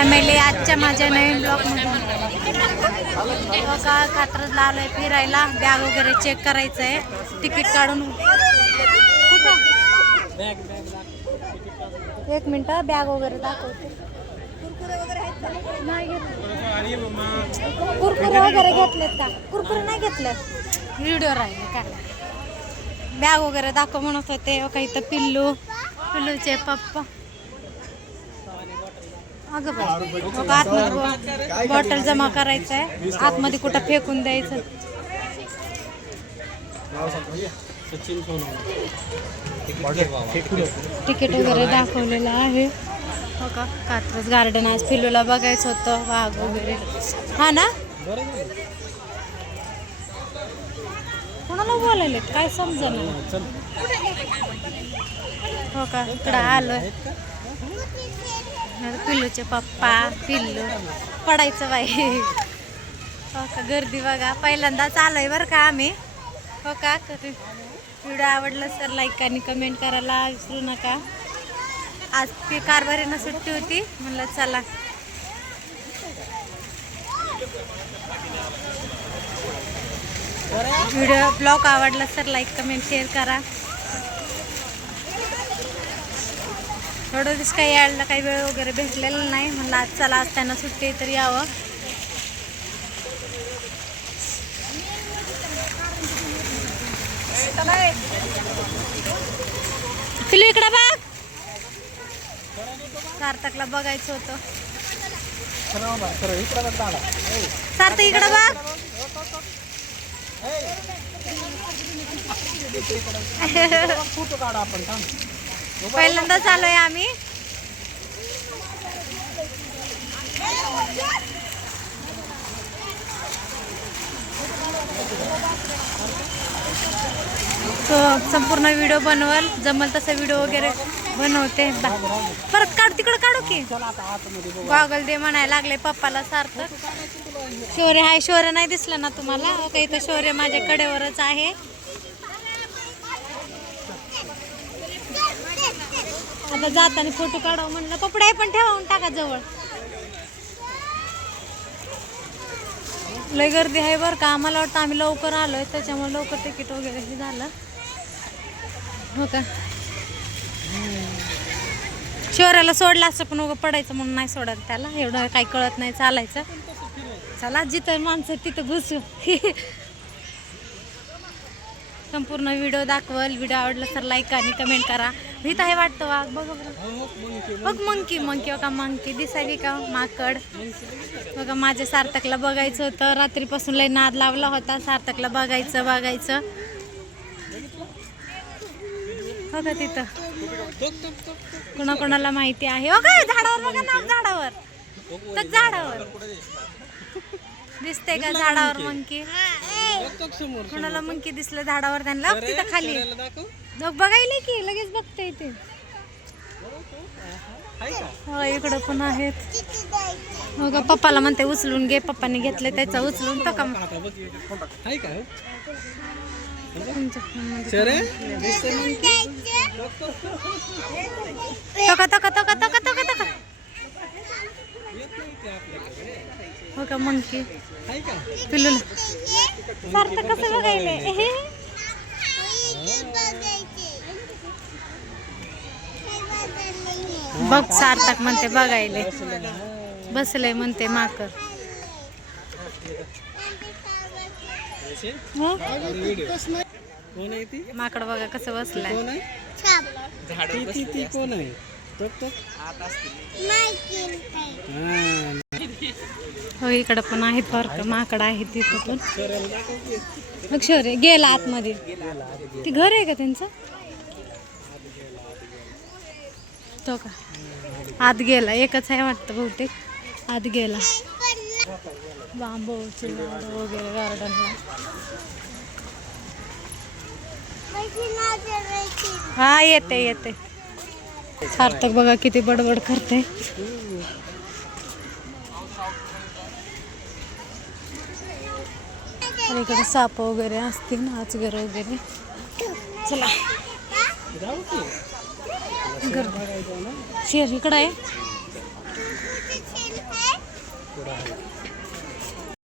Family आजच्या माझ्या नवीन ब्लॉगमध्ये. बघा आलो आहे फिरायला. बॅग वगैरे चेक करायचं आहे तिकीट काढून. कुठं? एक मिनटं बॅग वगैरे दाखवते. नाही घेतले कुरकुरे वगैरे घेतलेत का? कुरकुरे नाही घेतले व्हिडिओ राहिले काय बॅग वगैरे दाखव म्हणत होते. काही तर पिल्लू. पिल्लूचे पप्पा. अगं बाई. आतमध्ये बॉटल जमा करायचं आहे. आतमध्ये कुठं फेकून द्यायचं? तिकीट वगैरे दाखवलेलं आहे. हो का? कात्रज गार्डन आहे फिलूला बघायचं होतं वाघ वगैरे. हा ना? कोणाला बोलायले काय समजा हो का? इकडं आलोय. पिल्लूचे पप्पा पिल्लू. पडायचं बाई. हो का गर्दी बघा. पहिल्यांदाच आलोय बरं का आम्ही. हो का व्हिडिओ आवडला तर लाईक आणि कमेंट करायला विसरू नका. आज ती कारभारीनं सुट्टी होती. म्हणलं चला. व्हिडिओ ब्लॉग आवडला तर लाईक कमेंट शेअर करा. थोडं दिवस काही यायला काही वेळ वगैरे भेटलेला नाही. म्हणलं आज चला आज त्यांना सुट्टी तरी तर यावं. तुला इकडं बघ. सार्थकला बघायचं होतं. सार्थक इकडं बघ. फोटो काढा आपण पहिल्यांदाच आलोय आम्ही. तो संपूर्ण व्हिडिओ बनवल. जमल तसा व्हिडिओ वगैरे बनवते. परत काढ तिकडं काढू की. गॉगल दे म्हणायला लागले पप्पाला सारखं. शौर्य हाय शौर्य नाही दिसलं ना तुम्हाला? ओके इथं शौर्य माझ्या कडेवरच आहे. आता जाताना फोटो काढावं म्हणलं कपडे पण ठेवावून टाका जवळ. लय गर्दी आहे बरं का. आम्हाला वाटतं आम्ही लवकर आलोय त्याच्यामुळे लवकर तिकीट वगैरे हे झालं. हो का? शहराला सोडलं असं पण उगं पडायचं म्हणून नाही सोडत त्याला. एवढं काही कळत नाही चालायचं. चला जिथं माणसं तिथं घुसू. संपूर्ण व्हिडिओ दाखवल. व्हिडिओ आवडला तर लाईक आणि कमेंट करा. इथं आहे वाटतं वाघ बघा बरं बघ मंकी मंकी बघा मंकी. दिसायली का? माकड. बघा माझ्या सार्थकला बघायचं होतं. रात्रीपासून लय नाद लावला होता. सार्थकला बघायचं बघायचं. बघा तिथं. कोणाकोणाला माहिती आहे? हो काय? झाडावर बघा ना झाडावर. तर झाडावर. दिसते का झाडावर मंकी? कोणाला मंकी दिसलं झाडावर त्यांना? तिथं खाली. बघायला की लगेच बघते का हो इकडं पण आहेत. हो का पप्पाला म्हणते उचलून घे. पप्पाने घेतले त्याचा उचलून तो का आता बघ आहे का. शरे तोका तोका तोका तोका तोका तोका. हो का मंकी? आहे का? पिल्लू. सार्थक कसं बघायले बघ सार्थक म्हणते बघायले. बसलंय म्हणते माकर हो? कोण आहे ती माकड बघा कसं बसलाय. कोण आहे ती ती ती कोण आहे? तो तो हा. हो इकडं पण आहेत बरं का माकड आहे तिथं पण. अक्षर आहे गेला आतमध्ये. ती घर आहे का त्यांचं? तो का? आत गेला. एकच आहे वाटतं बहुतेक. आत गेला. बांबूचे झाड वगैरे गार्डनला हा येते येते. सार्थक बघा किती बडबड करते आणि इकडे साप वगैरे असतील अजगर वगैरे. चला. शेर इकड़ा है